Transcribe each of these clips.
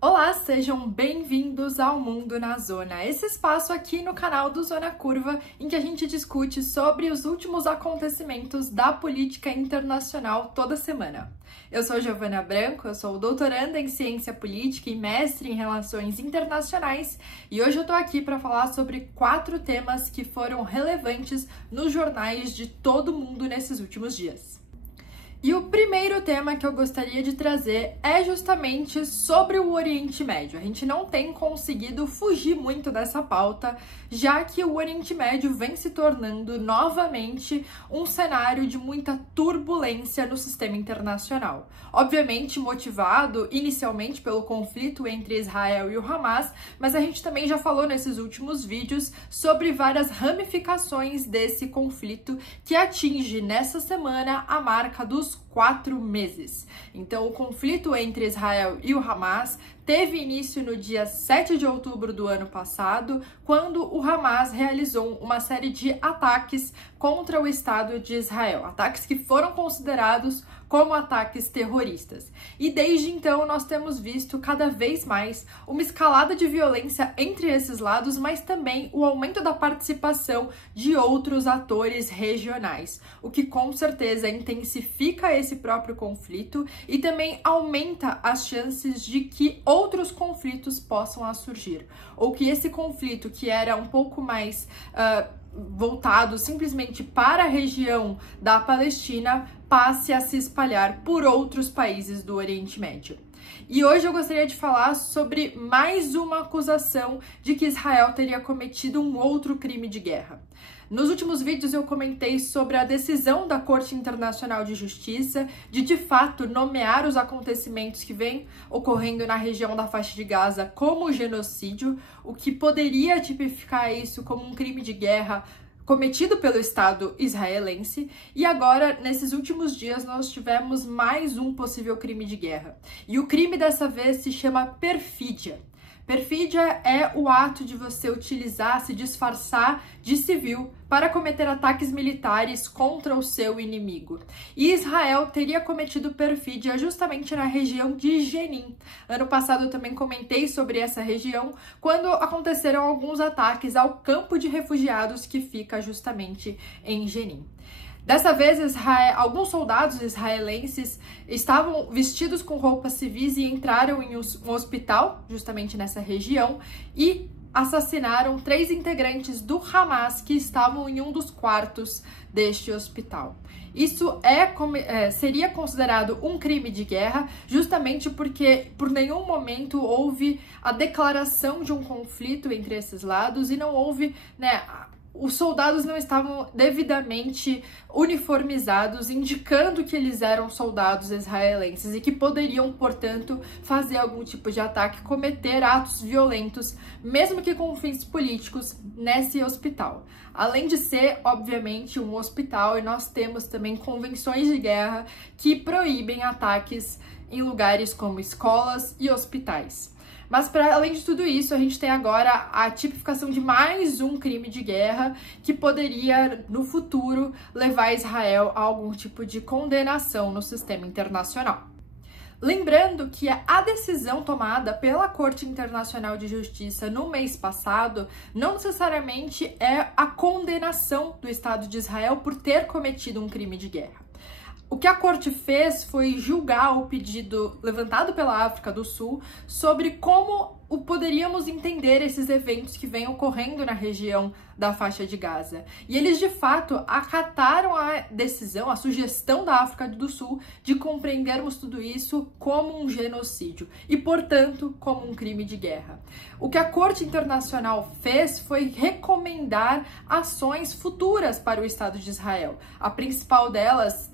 Olá, sejam bem-vindos ao Mundo na Zona, esse espaço aqui no canal do Zona Curva em que a gente discute sobre os últimos acontecimentos da política internacional toda semana. Eu sou Giovana Branco, eu sou doutoranda em Ciência Política e mestre em Relações Internacionais e hoje eu tô aqui para falar sobre 4 temas que foram relevantes nos jornais de todo mundo nesses últimos dias. E o primeiro tema que eu gostaria de trazer é justamente sobre o Oriente Médio. A gente não tem conseguido fugir muito dessa pauta, já que o Oriente Médio vem se tornando novamente um cenário de muita turbulência no sistema internacional. Obviamente motivado inicialmente pelo conflito entre Israel e o Hamas, mas a gente também já falou nesses últimos vídeos sobre várias ramificações desse conflito que atinge nessa semana a marca dos 4 meses. Então, o conflito entre Israel e o Hamas teve início no dia 7 de outubro do ano passado, quando o Hamas realizou uma série de ataques contra o Estado de Israel, ataques que foram considerados como ataques terroristas. E desde então nós temos visto cada vez mais uma escalada de violência entre esses lados, mas também o aumento da participação de outros atores regionais, o que com certeza intensifica esse próprio conflito e também aumenta as chances de que outros conflitos possam surgir, ou que esse conflito que era um pouco mais voltado simplesmente para a região da Palestina passe a se espalhar por outros países do Oriente Médio. E hoje eu gostaria de falar sobre mais uma acusação de que Israel teria cometido um outro crime de guerra. Nos últimos vídeos eu comentei sobre a decisão da Corte Internacional de Justiça de fato nomear os acontecimentos que vêm ocorrendo na região da faixa de Gaza como genocídio, o que poderia tipificar isso como um crime de guerra cometido pelo Estado israelense, e agora, nesses últimos dias, nós tivemos mais um possível crime de guerra. E o crime dessa vez se chama perfídia. Perfídia é o ato de você utilizar, se disfarçar de civil para cometer ataques militares contra o seu inimigo. E Israel teria cometido perfídia justamente na região de Jenin. Ano passado eu também comentei sobre essa região, quando aconteceram alguns ataques ao campo de refugiados que fica justamente em Jenin. Dessa vez, alguns soldados israelenses estavam vestidos com roupas civis e entraram em um hospital, justamente nessa região, e assassinaram 3 integrantes do Hamas que estavam em um dos quartos deste hospital. Isso seria considerado um crime de guerra, justamente porque por nenhum momento houve a declaração de um conflito entre esses lados e não houve, os soldados não estavam devidamente uniformizados, indicando que eles eram soldados israelenses e que poderiam, portanto, fazer algum tipo de ataque, cometer atos violentos, mesmo que com fins políticos, nesse hospital. Além de ser, obviamente, um hospital, e nós temos também convenções de guerra que proíbem ataques em lugares como escolas e hospitais. Mas, para além de tudo isso, a gente tem agora a tipificação de mais um crime de guerra que poderia, no futuro, levar Israel a algum tipo de condenação no sistema internacional. Lembrando que a decisão tomada pela Corte Internacional de Justiça no mês passado não necessariamente é a condenação do Estado de Israel por ter cometido um crime de guerra. O que a corte fez foi julgar o pedido levantado pela África do Sul sobre como poderíamos entender esses eventos que vêm ocorrendo na região da faixa de Gaza. E eles, de fato, acataram a decisão, a sugestão da África do Sul de compreendermos tudo isso como um genocídio e, portanto, como um crime de guerra. O que a Corte Internacional fez foi recomendar ações futuras para o Estado de Israel. A principal delas,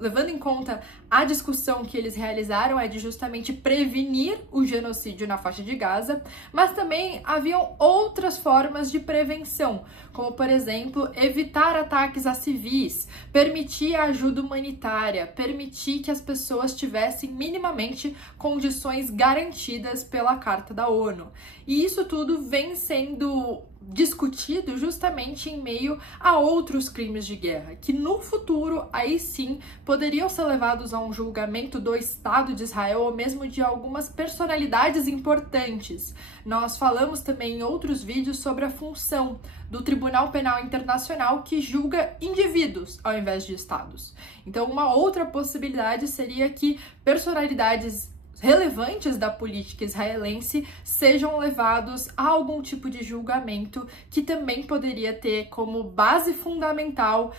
levando em conta a discussão que eles realizaram, é de justamente prevenir o genocídio na faixa de Gaza, mas também haviam outras formas de prevenção, como, por exemplo, evitar ataques a civis, permitir a ajuda humanitária, permitir que as pessoas tivessem minimamente condições garantidas pela Carta da ONU. E isso tudo vem sendo discutido justamente em meio a outros crimes de guerra, que no futuro, aí sim, poderiam ser levados a um julgamento do Estado de Israel ou mesmo de algumas personalidades importantes. Nós falamos também em outros vídeos sobre a função do Tribunal Penal Internacional, que julga indivíduos ao invés de estados. Então, uma outra possibilidade seria que personalidades relevantes da política israelense sejam levados a algum tipo de julgamento que também poderia ter como base fundamental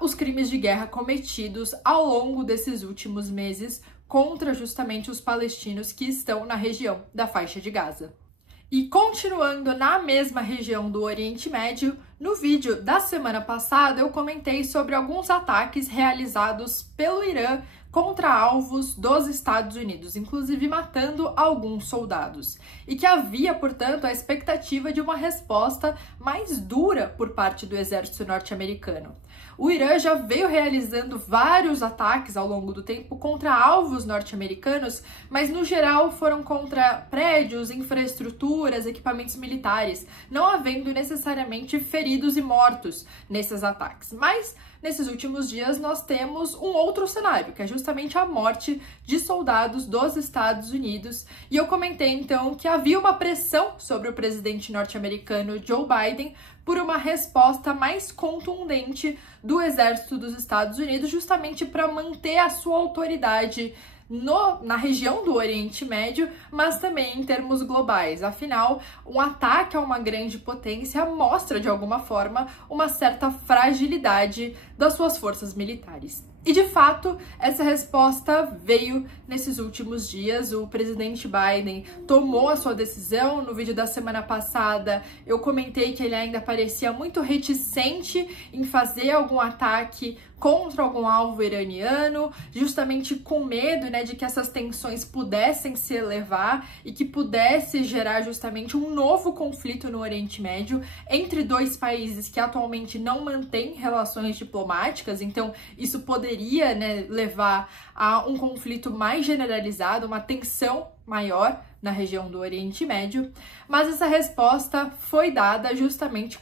os crimes de guerra cometidos ao longo desses últimos meses contra justamente os palestinos que estão na região da faixa de Gaza. E continuando na mesma região do Oriente Médio, no vídeo da semana passada eu comentei sobre alguns ataques realizados pelo Irã contra alvos dos Estados Unidos, inclusive matando alguns soldados, e que havia, portanto, a expectativa de uma resposta mais dura por parte do exército norte-americano. O Irã já veio realizando vários ataques ao longo do tempo contra alvos norte-americanos, mas no geral foram contra prédios, infraestruturas, equipamentos militares, não havendo necessariamente feridos e mortos nesses ataques. Mas nesses últimos dias nós temos um outro cenário, que é justamente a morte de soldados dos Estados Unidos. E eu comentei então que havia uma pressão sobre o presidente norte-americano Joe Biden por uma resposta mais contundente do exército dos Estados Unidos, justamente para manter a sua autoridade na região do Oriente Médio, mas também em termos globais. Afinal, um ataque a uma grande potência mostra, de alguma forma, uma certa fragilidade das suas forças militares. E, de fato, essa resposta veio nesses últimos dias. O presidente Biden tomou a sua decisão. No vídeo da semana passada, eu comentei que ele ainda parecia muito reticente em fazer algum ataque contra algum alvo iraniano, justamente com medo, de que essas tensões pudessem se elevar e que pudesse gerar justamente um novo conflito no Oriente Médio entre dois países que atualmente não mantêm relações diplomáticas. Então, isso poderia levar a um conflito mais generalizado, uma tensão maior na região do Oriente Médio, mas essa resposta foi dada justamente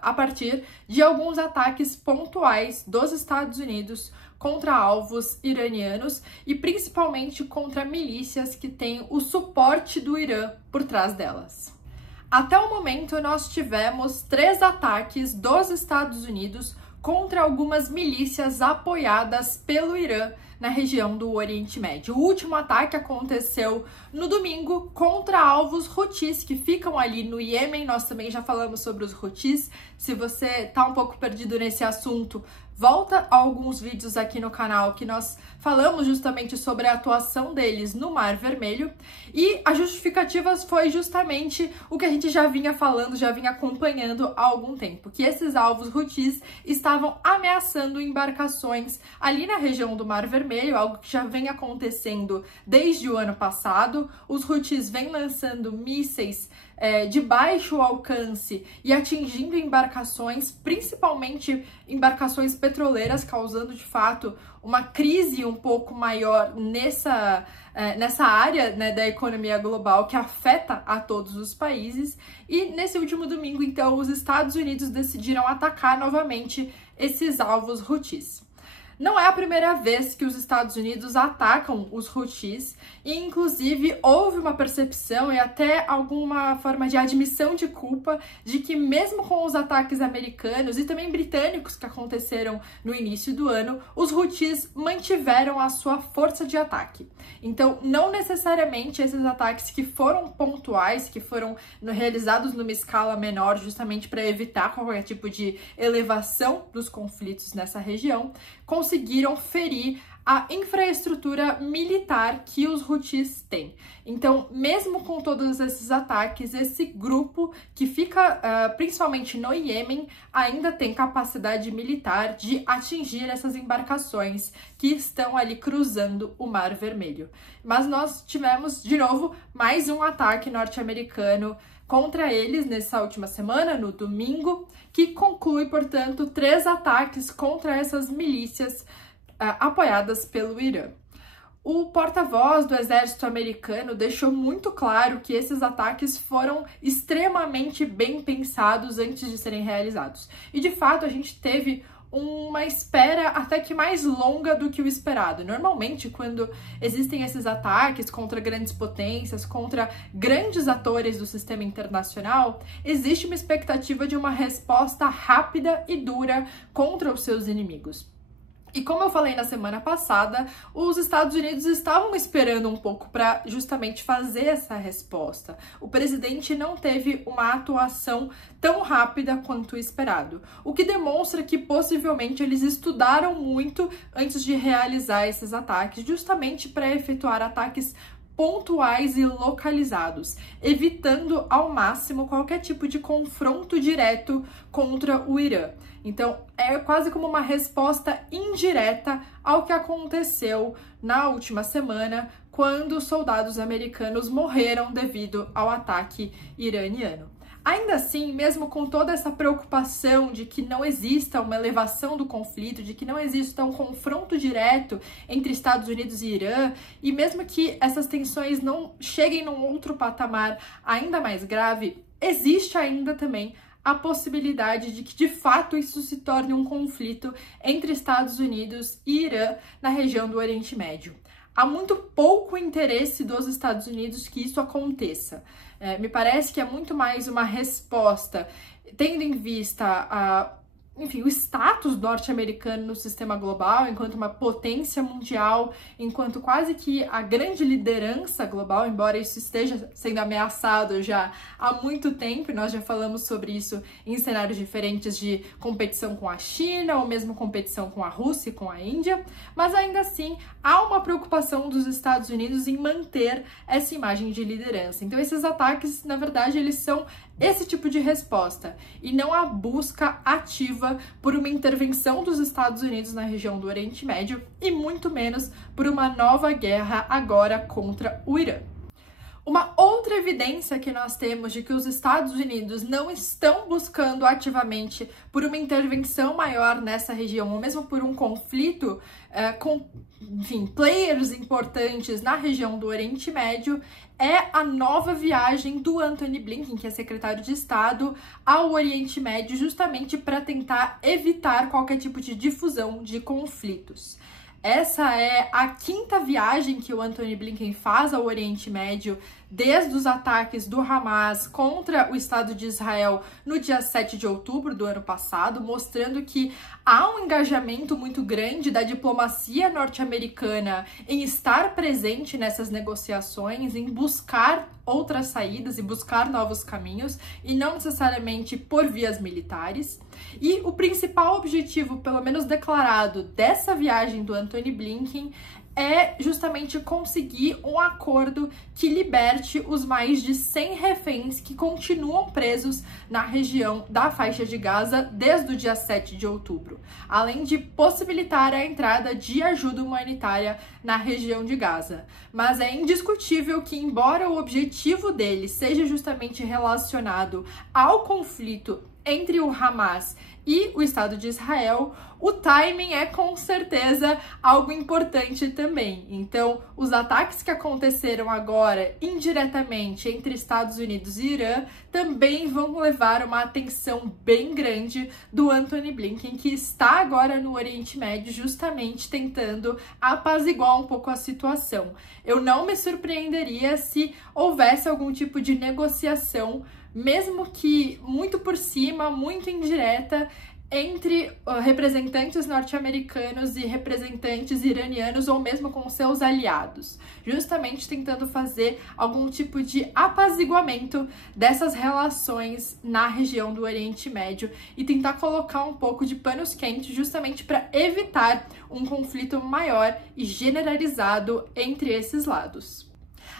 a partir de alguns ataques pontuais dos Estados Unidos contra alvos iranianos e principalmente contra milícias que têm o suporte do Irã por trás delas. Até o momento, nós tivemos 3 ataques dos Estados Unidos contra algumas milícias apoiadas pelo Irã na região do Oriente Médio. O último ataque aconteceu no domingo contra alvos Houthis que ficam ali no Iêmen. Nós também já falamos sobre os Houthis. Se você tá um pouco perdido nesse assunto, volta a alguns vídeos aqui no canal que nós falamos justamente sobre a atuação deles no Mar Vermelho, e a justificativa foi justamente o que a gente já vinha falando, já vinha acompanhando há algum tempo, que esses alvos Houthis estavam ameaçando embarcações ali na região do Mar Vermelho, algo que já vem acontecendo desde o ano passado. Os Houthis vêm lançando mísseis de baixo alcance e atingindo embarcações, principalmente embarcações petroleiras, causando de fato uma crise um pouco maior nessa área da economia global que afeta a todos os países. E nesse último domingo, então, os Estados Unidos decidiram atacar novamente esses alvos Houthis. Não é a primeira vez que os Estados Unidos atacam os Houthis e, inclusive, houve uma percepção e até alguma forma de admissão de culpa de que, mesmo com os ataques americanos e também britânicos que aconteceram no início do ano, os Houthis mantiveram a sua força de ataque. Então, não necessariamente esses ataques que foram pontuais, que foram realizados numa escala menor, justamente para evitar qualquer tipo de elevação dos conflitos nessa região, conseguiram ferir a infraestrutura militar que os Houthis têm. Então, mesmo com todos esses ataques, esse grupo que fica principalmente no Iêmen ainda tem capacidade militar de atingir essas embarcações que estão ali cruzando o Mar Vermelho. Mas nós tivemos, de novo, mais um ataque norte-americano contra eles nessa última semana, no domingo, que conclui, portanto, 3 ataques contra essas milícias apoiadas pelo Irã. O porta-voz do exército americano deixou muito claro que esses ataques foram extremamente bem pensados antes de serem realizados. E de fato a gente teve uma espera até que mais longa do que o esperado. Normalmente, quando existem esses ataques contra grandes potências, contra grandes atores do sistema internacional, existe uma expectativa de uma resposta rápida e dura contra os seus inimigos. E como eu falei na semana passada, os Estados Unidos estavam esperando um pouco para justamente fazer essa resposta. O presidente não teve uma atuação tão rápida quanto esperado, o que demonstra que possivelmente eles estudaram muito antes de realizar esses ataques, justamente para efetuar ataques pontuais e localizados, evitando ao máximo qualquer tipo de confronto direto contra o Irã. Então, é quase como uma resposta indireta ao que aconteceu na última semana, quando soldados americanos morreram devido ao ataque iraniano. Ainda assim, mesmo com toda essa preocupação de que não exista uma elevação do conflito, de que não exista um confronto direto entre Estados Unidos e Irã, e mesmo que essas tensões não cheguem num outro patamar ainda mais grave, existe ainda também a possibilidade de que, de fato, isso se torne um conflito entre Estados Unidos e Irã na região do Oriente Médio. Há muito pouco interesse dos Estados Unidos que isso aconteça. Me parece que é muito mais uma resposta, tendo em vista o status norte-americano no sistema global, enquanto uma potência mundial, enquanto quase que a grande liderança global, embora isso esteja sendo ameaçado já há muito tempo, e nós já falamos sobre isso em cenários diferentes de competição com a China, ou mesmo competição com a Rússia e com a Índia, mas ainda assim há uma preocupação dos Estados Unidos em manter essa imagem de liderança. Então esses ataques, na verdade, eles são esse tipo de resposta, e não a busca ativa por uma intervenção dos Estados Unidos na região do Oriente Médio, e muito menos por uma nova guerra agora contra o Irã. Uma outra evidência que nós temos de que os Estados Unidos não estão buscando ativamente por uma intervenção maior nessa região, ou mesmo por um conflito com, players importantes na região do Oriente Médio, é a nova viagem do Antony Blinken, que é secretário de Estado, ao Oriente Médio, justamente para tentar evitar qualquer tipo de difusão de conflitos. Essa é a 5ª viagem que o Antony Blinken faz ao Oriente Médio desde os ataques do Hamas contra o Estado de Israel no dia 7 de outubro do ano passado, mostrando que há um engajamento muito grande da diplomacia norte-americana em estar presente nessas negociações, em buscar outras saídas e buscar novos caminhos, e não necessariamente por vias militares. E o principal objetivo, pelo menos declarado, dessa viagem do Antony Blinken é justamente conseguir um acordo que liberte os mais de 100 reféns que continuam presos na região da faixa de Gaza desde o dia 7 de outubro, além de possibilitar a entrada de ajuda humanitária na região de Gaza. Mas é indiscutível que, embora o objetivo dele seja justamente relacionado ao conflito entre o Hamas e o Estado de Israel, o timing é com certeza algo importante também. Então, os ataques que aconteceram agora indiretamente entre Estados Unidos e Irã também vão levar uma atenção bem grande do Antony Blinken, que está agora no Oriente Médio justamente tentando apaziguar um pouco a situação. Eu não me surpreenderia se houvesse algum tipo de negociação, mesmo que muito por cima, muito indireta, entre representantes norte-americanos e representantes iranianos, ou mesmo com seus aliados, justamente tentando fazer algum tipo de apaziguamento dessas relações na região do Oriente Médio e tentar colocar um pouco de panos quentes justamente para evitar um conflito maior e generalizado entre esses lados.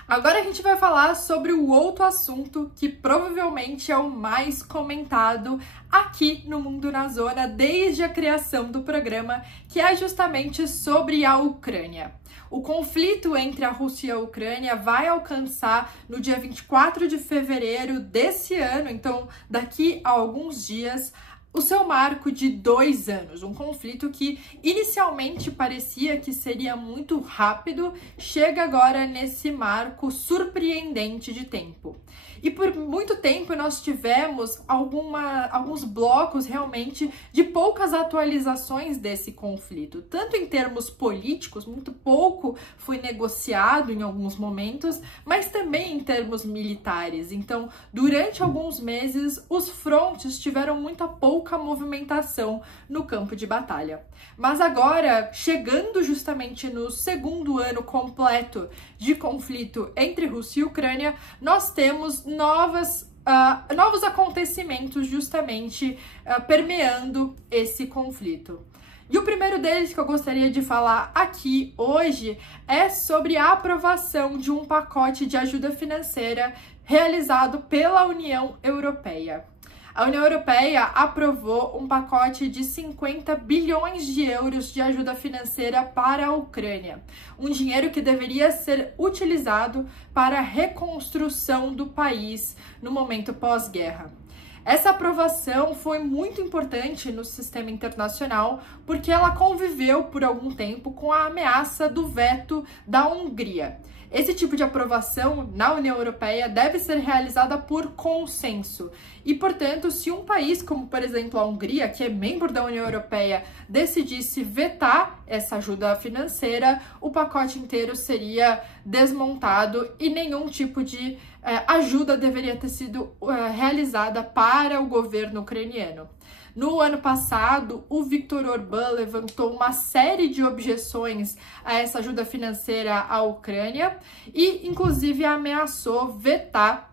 Agora a gente vai falar sobre o outro assunto que provavelmente é o mais comentado aqui no Mundo na Zona desde a criação do programa, que é justamente sobre a Ucrânia. O conflito entre a Rússia e a Ucrânia vai alcançar no dia 24 de fevereiro desse ano, então daqui a alguns dias, o seu marco de 2 anos. Um conflito que inicialmente parecia que seria muito rápido, chega agora nesse marco surpreendente de tempo. E por muito tempo nós tivemos alguns blocos realmente de poucas atualizações desse conflito, tanto em termos políticos, muito pouco foi negociado em alguns momentos, mas também em termos militares. Então, durante alguns meses, os frontes tiveram muita pouca movimentação no campo de batalha. Mas agora, chegando justamente no segundo ano completo de conflito entre Rússia e Ucrânia, nós temos novos acontecimentos justamente permeando esse conflito. E o primeiro deles que eu gostaria de falar aqui hoje é sobre a aprovação de um pacote de ajuda financeira realizado pela União Europeia. A União Europeia aprovou um pacote de 50 bilhões de euros de ajuda financeira para a Ucrânia, um dinheiro que deveria ser utilizado para a reconstrução do país no momento pós-guerra. Essa aprovação foi muito importante no sistema internacional porque ela conviveu por algum tempo com a ameaça do veto da Hungria. Esse tipo de aprovação na União Europeia deve ser realizada por consenso. E, portanto, se um país como, por exemplo, a Hungria, que é membro da União Europeia, decidisse vetar essa ajuda financeira, o pacote inteiro seria desmontado e nenhum tipo de ajuda deveria ter sido realizada para o governo ucraniano. No ano passado, o Viktor Orbán levantou uma série de objeções a essa ajuda financeira à Ucrânia e, inclusive, ameaçou vetar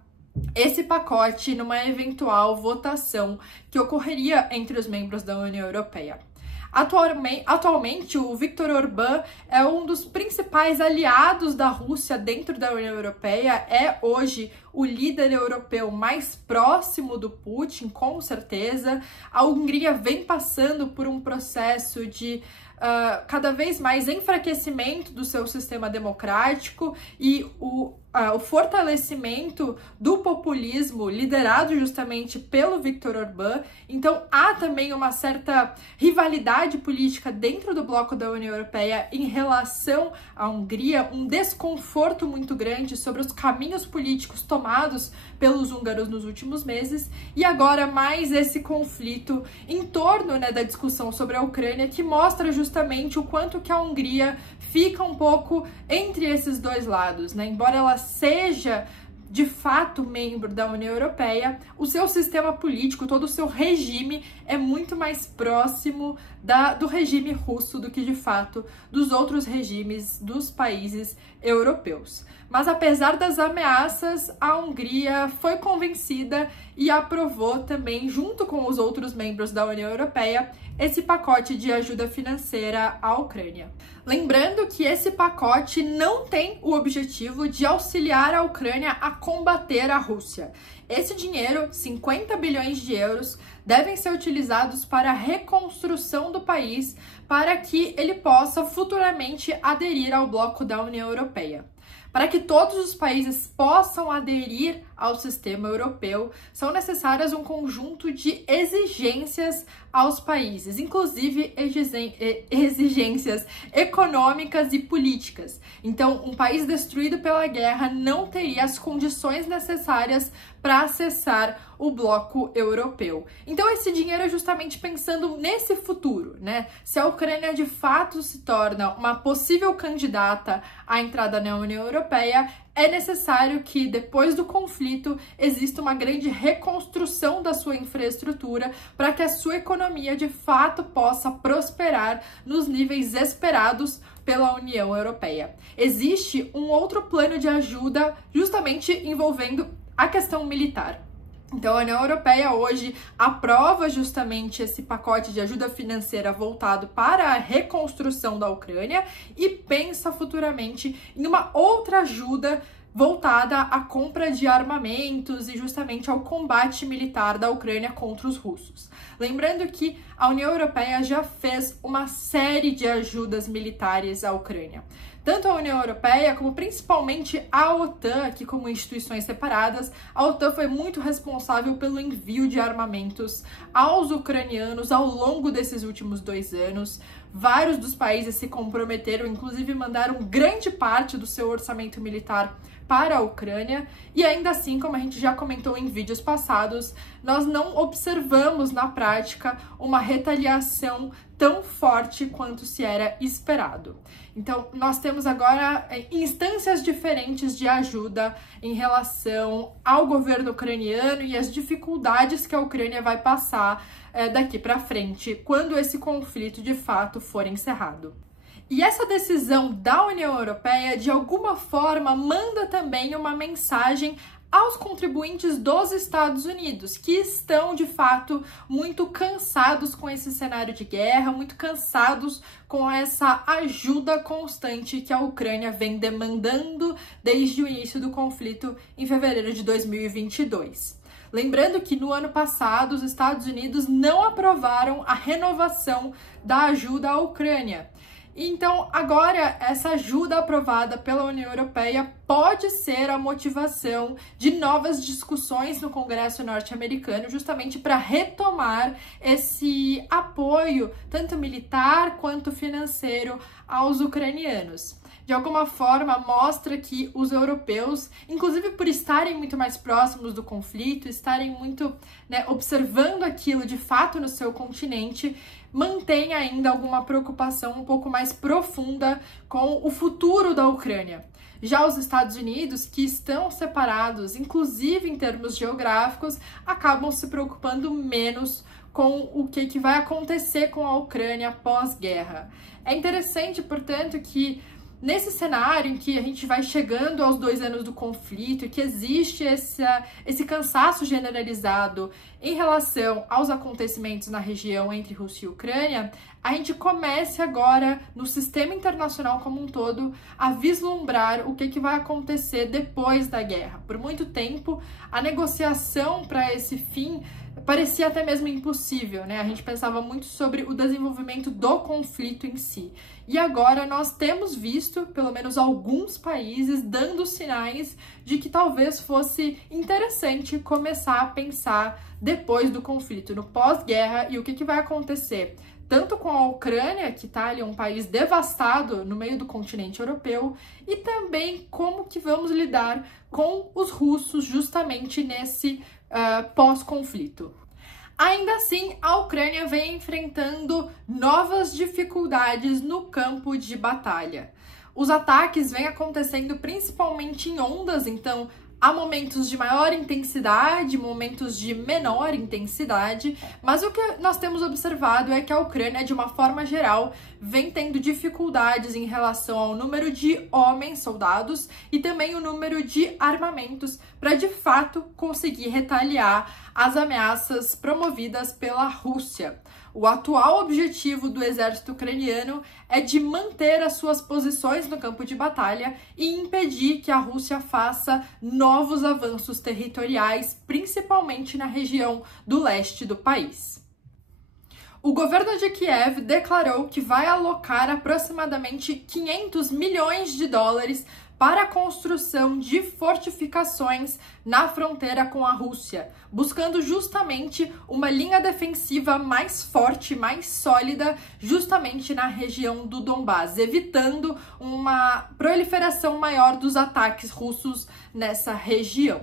esse pacote numa eventual votação que ocorreria entre os membros da União Europeia. Atualmente, o Viktor Orbán é um dos principais aliados da Rússia dentro da União Europeia, é hoje o líder europeu mais próximo do Putin, com certeza. A Hungria vem passando por um processo de cada vez mais enfraquecimento do seu sistema democrático e o fortalecimento do populismo liderado justamente pelo Viktor Orbán. Então há também uma certa rivalidade política dentro do bloco da União Europeia em relação à Hungria, um desconforto muito grande sobre os caminhos políticos tomados pelos húngaros nos últimos meses, e agora mais esse conflito em torno, da discussão sobre a Ucrânia, que mostra justamente o quanto que a Hungria fica um pouco entre esses dois lados, Embora ela seja de fato membro da União Europeia, o seu sistema político, todo o seu regime é muito mais próximo do regime russo do que de fato dos outros regimes dos países europeus. Mas apesar das ameaças, a Hungria foi convencida e aprovou também, junto com os outros membros da União Europeia, esse pacote de ajuda financeira à Ucrânia. Lembrando que esse pacote não tem o objetivo de auxiliar a Ucrânia a combater a Rússia. Esse dinheiro, 50 bilhões de euros, devem ser utilizados para a reconstrução do país, para que ele possa futuramente aderir ao bloco da União Europeia. Para que todos os países possam aderir ao sistema europeu, são necessárias um conjunto de exigências aos países, inclusive exigências econômicas e políticas. Então, um país destruído pela guerra não teria as condições necessárias para acessar o bloco europeu. Então, esse dinheiro é justamente pensando nesse futuro, Se a Ucrânia de fato se torna uma possível candidata à entrada na União Europeia, é necessário que, depois do conflito, exista uma grande reconstrução da sua infraestrutura para que a sua economia, de fato, possa prosperar nos níveis esperados pela União Europeia. Existe um outro plano de ajuda justamente envolvendo a questão militar. Então, a União Europeia hoje aprova justamente esse pacote de ajuda financeira voltado para a reconstrução da Ucrânia e pensa futuramente em uma outra ajuda voltada à compra de armamentos e justamente ao combate militar da Ucrânia contra os russos. Lembrando que a União Europeia já fez uma série de ajudas militares à Ucrânia, Tanto a União Europeia como principalmente a OTAN, aqui como instituições separadas, a OTAN foi muito responsável pelo envio de armamentos aos ucranianos ao longo desses últimos 2 anos. Vários dos países se comprometeram, inclusive mandaram grande parte do seu orçamento militar para a Ucrânia, e ainda assim, como a gente já comentou em vídeos passados, nós não observamos na prática uma retaliação tão forte quanto se era esperado. Então, nós temos agora instâncias diferentes de ajuda em relação ao governo ucraniano e as dificuldades que a Ucrânia vai passar daqui para frente, quando esse conflito de fato for encerrado. E essa decisão da União Europeia, de alguma forma, manda também uma mensagem aos contribuintes dos Estados Unidos, que estão, de fato, muito cansados com esse cenário de guerra, muito cansados com essa ajuda constante que a Ucrânia vem demandando desde o início do conflito em fevereiro de 2022. Lembrando que no ano passado os Estados Unidos não aprovaram a renovação da ajuda à Ucrânia. Então, agora, essa ajuda aprovada pela União Europeia pode ser a motivação de novas discussões no Congresso norte-americano, justamente para retomar esse apoio, tanto militar quanto financeiro, aos ucranianos. De alguma forma, mostra que os europeus, inclusive por estarem muito mais próximos do conflito, estarem muito observando aquilo de fato no seu continente, mantém ainda alguma preocupação um pouco mais profunda com o futuro da Ucrânia. Já os Estados Unidos, que estão separados, inclusive em termos geográficos, acabam se preocupando menos com o que vai acontecer com a Ucrânia pós-guerra. É interessante, portanto, que nesse cenário em que a gente vai chegando aos 2 anos do conflito e que existe esse cansaço generalizado em relação aos acontecimentos na região entre Rússia e Ucrânia, a gente comece agora, no sistema internacional como um todo, a vislumbrar o que vai acontecer depois da guerra. Por muito tempo, a negociação para esse fim parecia até mesmo impossível, né? A gente pensava muito sobre o desenvolvimento do conflito em si. E agora nós temos visto, pelo menos alguns países, dando sinais de que talvez fosse interessante começar a pensar depois do conflito, no pós-guerra, e o que vai acontecer tanto com a Ucrânia, que está ali um país devastado no meio do continente europeu, e também como que vamos lidar com os russos justamente nesse pós-conflito. Ainda assim, a Ucrânia vem enfrentando novas dificuldades no campo de batalha. Os ataques vêm acontecendo principalmente em ondas, então há momentos de maior intensidade, momentos de menor intensidade, mas o que nós temos observado é que a Ucrânia, de uma forma geral, vem tendo dificuldades em relação ao número de homens, soldados, e também o número de armamentos para, de fato, conseguir retaliar as ameaças promovidas pela Rússia. O atual objetivo do exército ucraniano é de manter as suas posições no campo de batalha e impedir que a Rússia faça novos avanços territoriais, principalmente na região do leste do país. O governo de Kiev declarou que vai alocar aproximadamente 500 milhões de dólares para a construção de fortificações na fronteira com a Rússia, buscando justamente uma linha defensiva mais forte, mais sólida, justamente na região do Donbás, evitando uma proliferação maior dos ataques russos nessa região.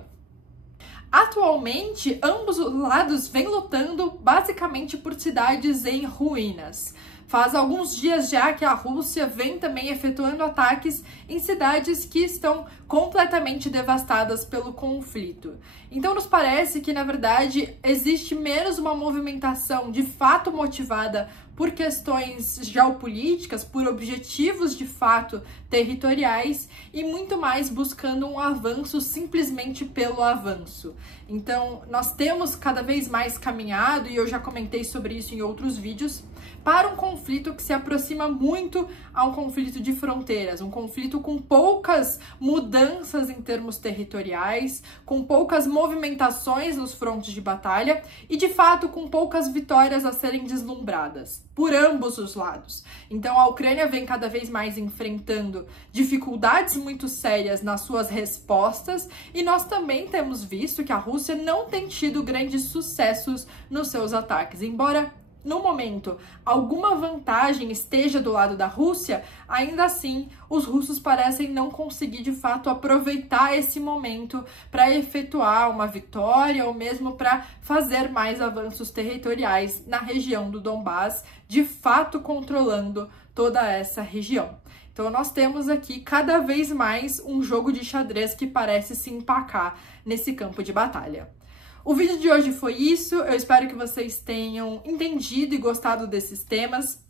Atualmente, ambos os lados vêm lutando basicamente por cidades em ruínas. Faz alguns dias já que a Rússia vem também efetuando ataques em cidades que estão completamente devastadas pelo conflito. Então nos parece que, na verdade, existe menos uma movimentação de fato motivada por questões geopolíticas, por objetivos de fato territoriais e muito mais buscando um avanço simplesmente pelo avanço. Então nós temos cada vez mais caminhado, e eu já comentei sobre isso em outros vídeos, para um conflito que se aproxima muito a um conflito de fronteiras, um conflito com poucas mudanças em termos territoriais, com poucas movimentações nos frontes de batalha e, de fato, com poucas vitórias a serem deslumbradas por ambos os lados. Então, a Ucrânia vem cada vez mais enfrentando dificuldades muito sérias nas suas respostas e nós também temos visto que a Rússia não tem tido grandes sucessos nos seus ataques, embora no momento alguma vantagem esteja do lado da Rússia, ainda assim os russos parecem não conseguir de fato aproveitar esse momento para efetuar uma vitória ou mesmo para fazer mais avanços territoriais na região do Donbás, de fato controlando toda essa região. Então nós temos aqui cada vez mais um jogo de xadrez que parece se empacar nesse campo de batalha. O vídeo de hoje foi isso, eu espero que vocês tenham entendido e gostado desses temas.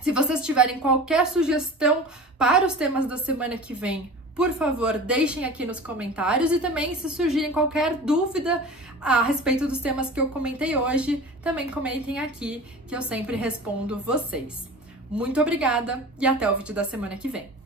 Se vocês tiverem qualquer sugestão para os temas da semana que vem, por favor, deixem aqui nos comentários e também se surgirem qualquer dúvida a respeito dos temas que eu comentei hoje, também comentem aqui que eu sempre respondo vocês. Muito obrigada e até o vídeo da semana que vem.